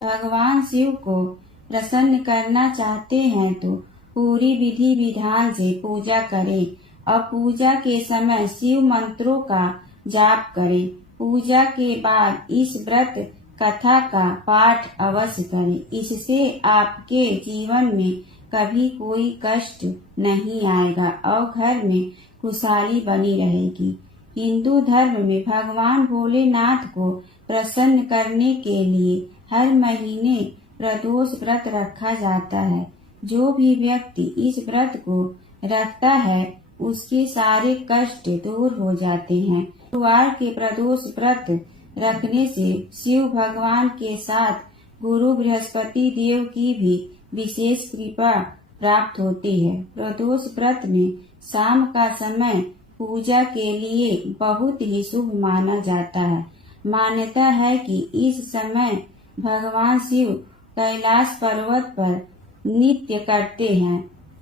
भगवान शिव को प्रसन्न करना चाहते हैं तो पूरी विधि विधान से पूजा करें और पूजा के समय शिव मंत्रों का जाप करें। पूजा के बाद इस व्रत कथा का पाठ अवश्य करें। इससे आपके जीवन में कभी कोई कष्ट नहीं आएगा और घर में खुशहाली बनी रहेगी। हिंदू धर्म में भगवान भोलेनाथ को प्रसन्न करने के लिए हर महीने प्रदोष व्रत रखा जाता है। जो भी व्यक्ति इस व्रत को रखता है उसके सारे कष्ट दूर हो जाते हैं। गुरुवार के प्रदोष व्रत रखने से शिव भगवान के साथ गुरु बृहस्पति देव की भी विशेष कृपा प्राप्त होती है। प्रदोष व्रत में शाम का समय पूजा के लिए बहुत ही शुभ माना जाता है। मान्यता है कि इस समय भगवान शिव कैलाश पर्वत पर नृत्य करते हैं।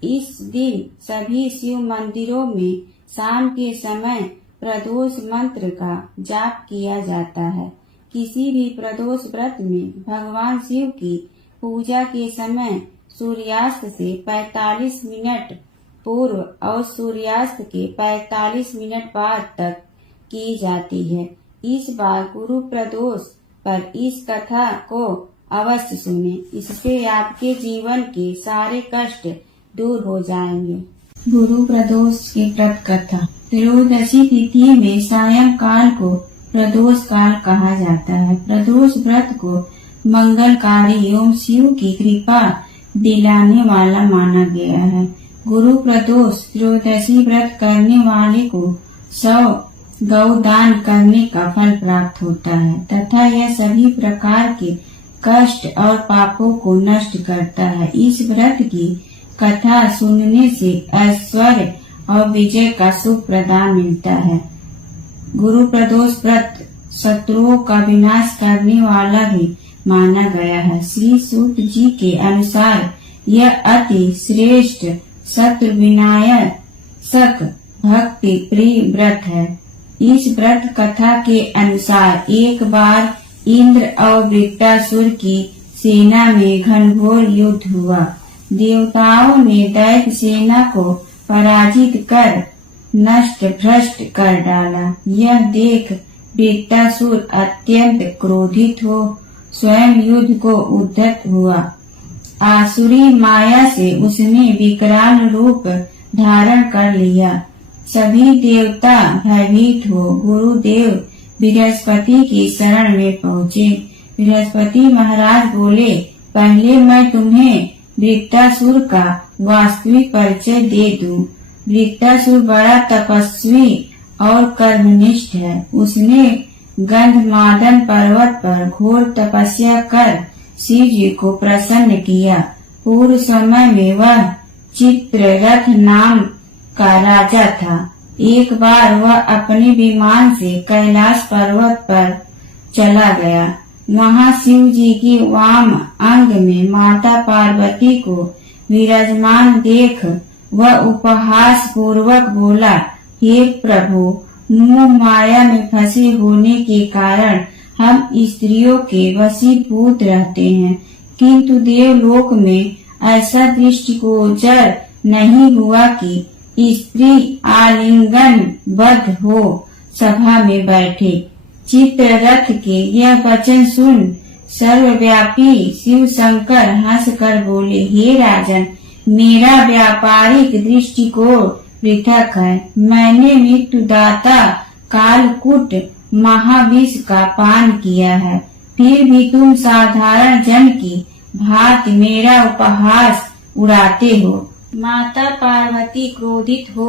इस दिन सभी शिव मंदिरों में शाम के समय प्रदोष मंत्र का जाप किया जाता है। किसी भी प्रदोष व्रत में भगवान शिव की पूजा के समय सूर्यास्त से 45 मिनट पूर्व और सूर्यास्त के 45 मिनट बाद तक की जाती है। इस बार गुरु प्रदोष पर इस कथा को अवश्य सुने। इससे आपके जीवन के सारे कष्ट दूर हो जाएंगे। गुरु प्रदोष की व्रत कथा। त्रयोदशी तिथि में सायंकाल को प्रदोष काल कहा जाता है। प्रदोष व्रत को मंगलकारी एवं शिव की कृपा दिलाने वाला माना गया है। गुरु प्रदोष त्रयोदशी व्रत करने वाले को 100 गौदान करने का फल प्राप्त होता है तथा यह सभी प्रकार के कष्ट और पापों को नष्ट करता है। इस व्रत की कथा सुनने से ऐश्वर्य और विजय का शुभ प्रदान मिलता है। गुरु प्रदोष व्रत शत्रुओं का विनाश करने वाला भी माना गया है। श्री सूत जी के अनुसार यह अति श्रेष्ठ शत्रु विनाशक भक्ति प्रिय व्रत है। इस व्रत कथा के अनुसार एक बार इंद्र और वृत्रासुर की सेना में घनघोर युद्ध हुआ। देवताओं ने दैत्य सेना को पराजित कर नष्ट भ्रष्ट कर डाला। यह देख वृत्रासुर अत्यंत क्रोधित हो स्वयं युद्ध को उद्यत हुआ। आसुरी माया से उसने विकराल रूप धारण कर लिया। सभी देवता भयभीत हो गुरुदेव बृहस्पति की शरण में पहुँचे। बृहस्पति महाराज बोले, पहले मैं तुम्हें वृत्रासुर का वास्तविक परिचय दे दूं। वृत्रासुर बड़ा तपस्वी और कर्मनिष्ठ है। उसने गंधमादन पर्वत पर घोर तपस्या कर शिव जी को प्रसन्न किया। पूर्व समय में वह चित्ररथ नाम का राजा था। एक बार वह अपने विमान से कैलाश पर्वत पर चला गया। वहां शिव जी की वाम अंग में माता पार्वती को विराजमान देख वह उपहास पूर्वक बोला, हे प्रभु, मोह माया में फंसे होने के कारण हम स्त्रियों के वशीभूत रहते हैं, किंतु देवलोक में ऐसा दृष्टिगोचर नहीं हुआ कि स्त्री आलिंगन बद्ध हो सभा में बैठे। चित्ररथ के यह वचन सुन सर्वव्यापी शिव शंकर हंसकर बोले, हे राजन, मेरा व्यापारिक दृष्टिकोण पृथक है। मैंने मृत्युदाता कालकूट महाविष का पान किया है, फिर भी तुम साधारण जन की भांति मेरा उपहास उड़ाते हो। माता पार्वती क्रोधित हो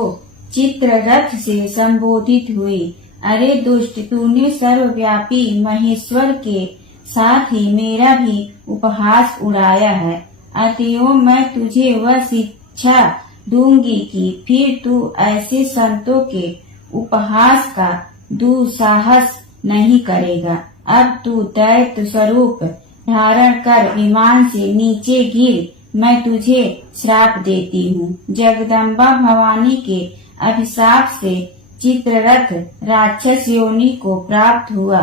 चित्ररथ से संबोधित हुई, अरे दुष्ट, तूने सर्वव्यापी महेश्वर के साथ ही मेरा भी उपहास उड़ाया है। अतएव मैं तुझे वह शिक्षा दूंगी कि फिर तू ऐसे संतों के उपहास का दुस्साहस नहीं करेगा। अब तू दैत्य स्वरूप धारण कर विमान से नीचे गिर, मैं तुझे श्राप देती हूँ। जगदम्बा भवानी के अभिशाप से चित्ररथ राक्षस योनि को प्राप्त हुआ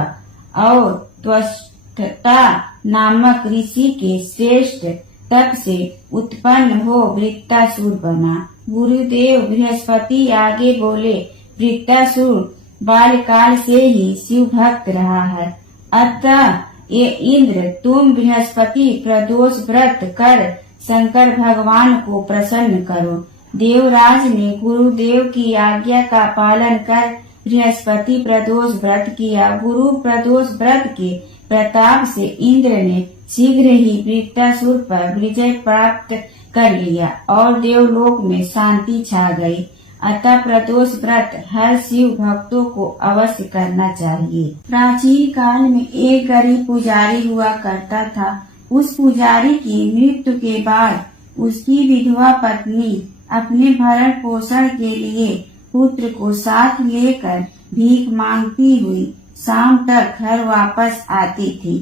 और त्वष्टा नामक ऋषि के श्रेष्ठ तप से उत्पन्न हो वृत्तासुर बना। गुरुदेव बृहस्पति आगे बोले, वृत्तासुर बाल्यकाल से ही शिव भक्त रहा है, अतः ये इंद्र तुम बृहस्पति प्रदोष व्रत कर शंकर भगवान को प्रसन्न करो। देवराज ने गुरुदेव की आज्ञा का पालन कर बृहस्पति प्रदोष व्रत किया। गुरु प्रदोष व्रत के प्रताप से इंद्र ने शीघ्र ही वृत्तासुर पर विजय प्राप्त कर लिया और देवलोक में शांति छा गई। अतः प्रदोष व्रत हर शिव भक्तों को अवश्य करना चाहिए। प्राचीन काल में एक गरीब पुजारी हुआ करता था। उस पुजारी की मृत्यु के बाद उसकी विधवा पत्नी अपने भरण पोषण के लिए पुत्र को साथ लेकर भीख मांगती हुई शाम तक घर वापस आती थी।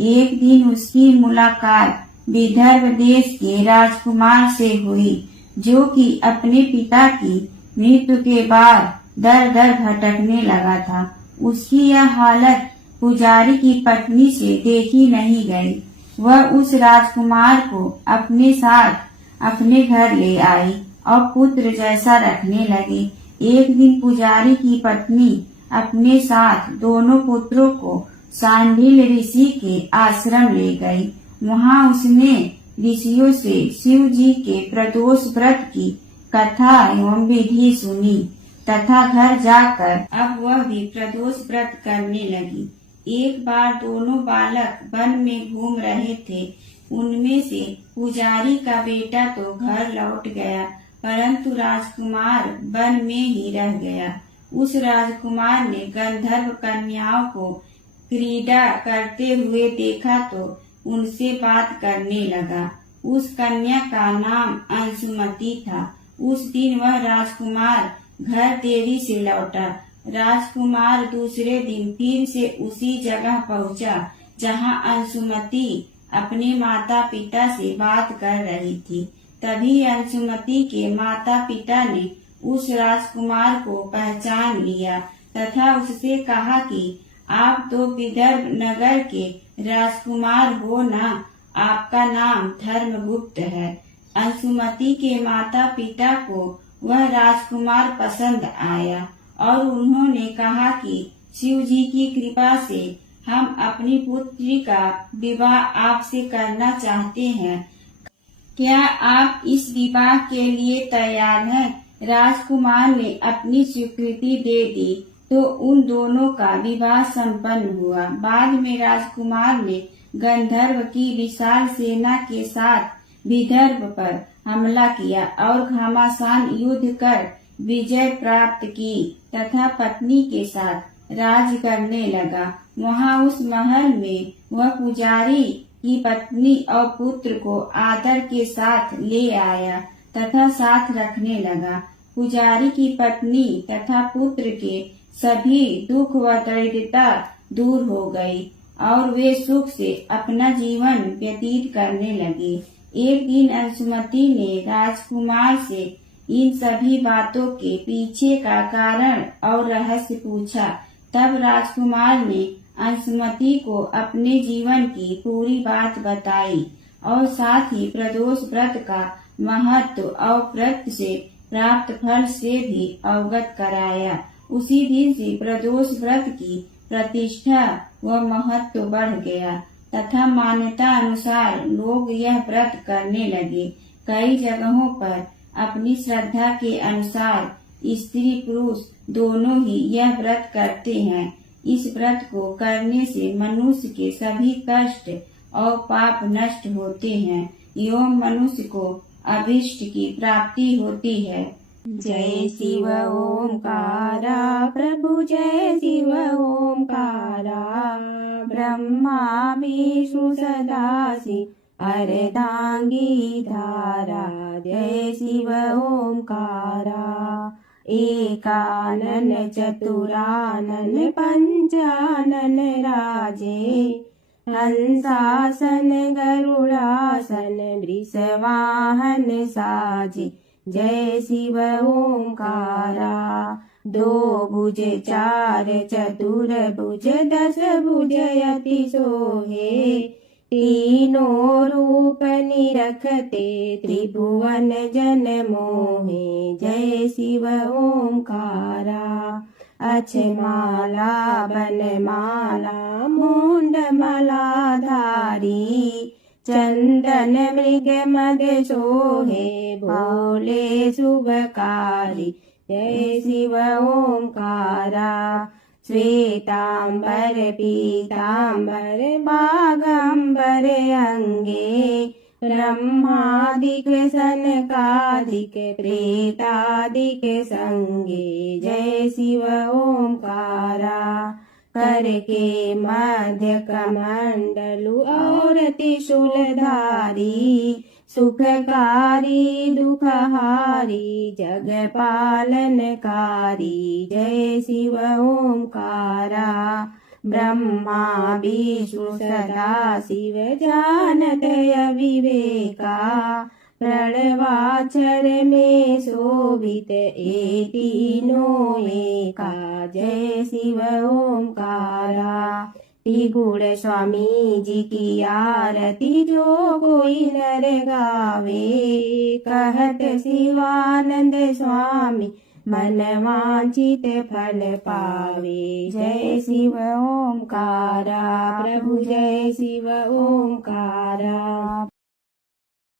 एक दिन उसकी मुलाकात विदर्भ देश के राजकुमार से हुई, जो कि अपने पिता की मृत्यु के बाद दर दर भटकने लगा था। उसकी यह हालत पुजारी की पत्नी से देखी नहीं गई। वह उस राजकुमार को अपने साथ अपने घर ले आई और पुत्र जैसा रखने लगी। एक दिन पुजारी की पत्नी अपने साथ दोनों पुत्रों को सांडिल ऋषि के आश्रम ले गई। वहाँ उसने ऋषियों से शिव जी के प्रदोष व्रत की कथा एवं विधि सुनी तथा घर जाकर अब वह भी प्रदोष व्रत करने लगी। एक बार दोनों बालक वन में घूम रहे थे। उनमें से पुजारी का बेटा तो घर लौट गया, परंतु राजकुमार वन में ही रह गया। उस राजकुमार ने गंधर्व कन्याओं को क्रीड़ा करते हुए देखा तो उनसे बात करने लगा। उस कन्या का नाम अंशुमती था। उस दिन वह राजकुमार घर देरी से लौटा। राजकुमार दूसरे दिन फिर से उसी जगह पहुंचा जहां अंशुमती अपने माता पिता से बात कर रही थी। तभी अंशुमती के माता पिता ने उस राजकुमार को पहचान लिया तथा उससे कहा कि आप तो विदर्भ नगर के राजकुमार हो ना, आपका नाम धर्मगुप्त है। अंशुमती के माता पिता को वह राजकुमार पसंद आया और उन्होंने कहा कि शिव जी की कृपा से हम अपनी पुत्री का विवाह आपसे करना चाहते हैं। क्या आप इस विवाह के लिए तैयार हैं? राजकुमार ने अपनी स्वीकृति दे दी तो उन दोनों का विवाह संपन्न हुआ। बाद में राजकुमार ने गंधर्व की विशाल सेना के साथ विदर्भ पर हमला किया और घमासान युद्ध कर विजय प्राप्त की तथा पत्नी के साथ राज करने लगा। वहाँ उस महल में वह पुजारी की पत्नी और पुत्र को आदर के साथ ले आया तथा साथ रखने लगा। पुजारी की पत्नी तथा पुत्र के सभी दुख व दरिद्रता दूर हो गई और वे सुख से अपना जीवन व्यतीत करने लगे। एक दिन अंशुमती ने राजकुमार से इन सभी बातों के पीछे का कारण और रहस्य पूछा। तब राजकुमार ने अंशुमती को अपने जीवन की पूरी बात बताई और साथ ही प्रदोष व्रत का महत्व और व्रत से प्राप्त फल से भी अवगत कराया। उसी दिन से प्रदोष व्रत की प्रतिष्ठा व महत्व बढ़ गया तथा मान्यता अनुसार लोग यह व्रत करने लगे। कई जगहों पर अपनी श्रद्धा के अनुसार स्त्री पुरुष दोनों ही यह व्रत करते हैं। इस व्रत को करने से मनुष्य के सभी कष्ट और पाप नष्ट होते हैं एवं मनुष्य को अभीष्ट की प्राप्ति होती है। जय शिव ओंकारा प्रभु जय शिव ओंकारा, ब्रह्मा विष्णु सदाशिव अर्धांगी धारा। जय शिव ओंकारा, एकानन चतुरानन पंचानन राजे, हंसासन गरुड़ासन वृषवाहन साजे। जय शिव ओंकारा, दो भुज चार चतुर भुज दस भुज अति सोहे, तीनों रूप निरखते त्रिभुवन जन मोहे जय शिव ओंकारा अक्षमाला बनमाला मुंडमाला धारी चंदन मृग मद सोहे भोले शुभकारी जय शिव ओंकारा श्वेतांबर पीतांबर बागंबर अंगे ब्रह्मादिक सनकादिक प्रेतादिक संगे जय शिव ओंकारा करके मध्य कमंडलु और त्रिशूलधारी सुखकारी दुखहारी जग पालनकारी जय शिव ओंकारा ब्रह्मा विष्णु सदा शिव जानत अविवेका प्रणवाक्षर में शोभित ए तीनों एका जय शिव ओंकारा त्रिगुण स्वामी जी की आरती जो कोई नर गावे कहत शिवानंद स्वामी मन वांछित फल पावे जय शिव ओंकारा प्रभु जय शिव ओंकारा।